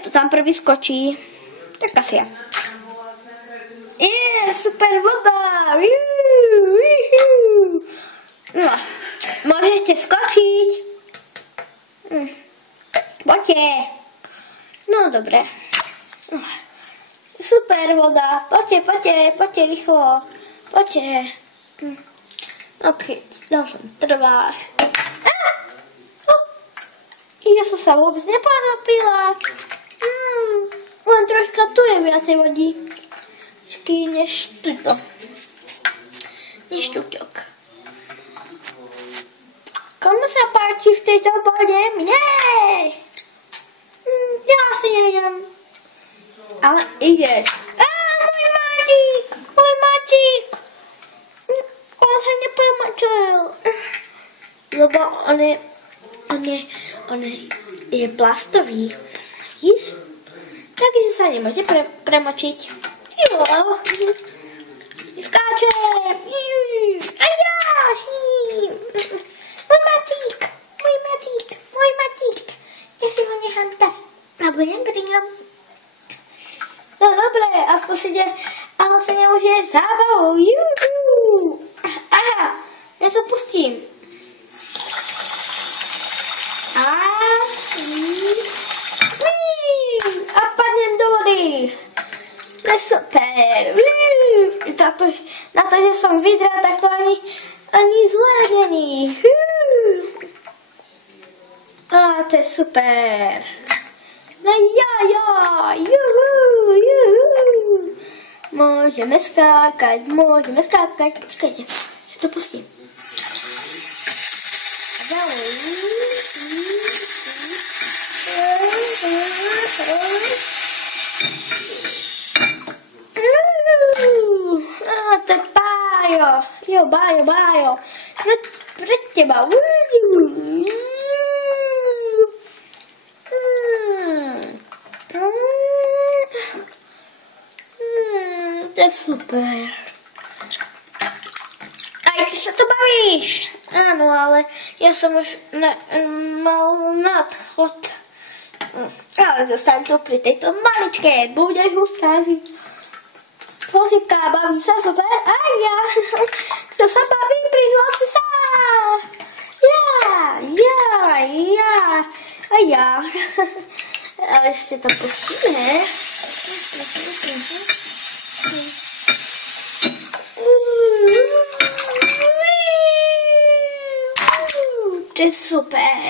To tam prvý skočí. Tak asi ja. Super voda. No, môžete skočiť. Poďte. No, dobre. Super voda. Poďte rýchlo. Poďte. Ok, ja som trvá. Ja som sa vôbec neponapila. Len troška tu je viacej vody. Než tuto. Než tuťok. Komu sa páči v tejto vode? Mne! Ja si nejdem. Ale ide. Môj mačík! On sa nepremočil. Lebo on je plastový. Vidíš? Takže sa nemôže premočiť. Skáčem. A ja. Môj matík. Ja si ho nechám tak. A budem bringom. No dobre, aspoň si ide, ale si neužije zábavu. Aha, ja to pustím. A padnem do vody. To je super. Na to, že som vydrá, tak to ani zle není. A to je super. No juhu. Môžeme skákať. Počkajte, že to pustím. A ďalej. To je Bájo. Jo, Bájo. Pre teba. To je super. Aj ty sa to bavíš. Áno, ale ja som už mal nadchod. Ale zostaň tu pri tejto maličke. Budeš uskážiť. Posipka, baví sa super. A ja. Kto sa baví, prihlási sa. Ja. A ja. A ešte to pustíme. To je super.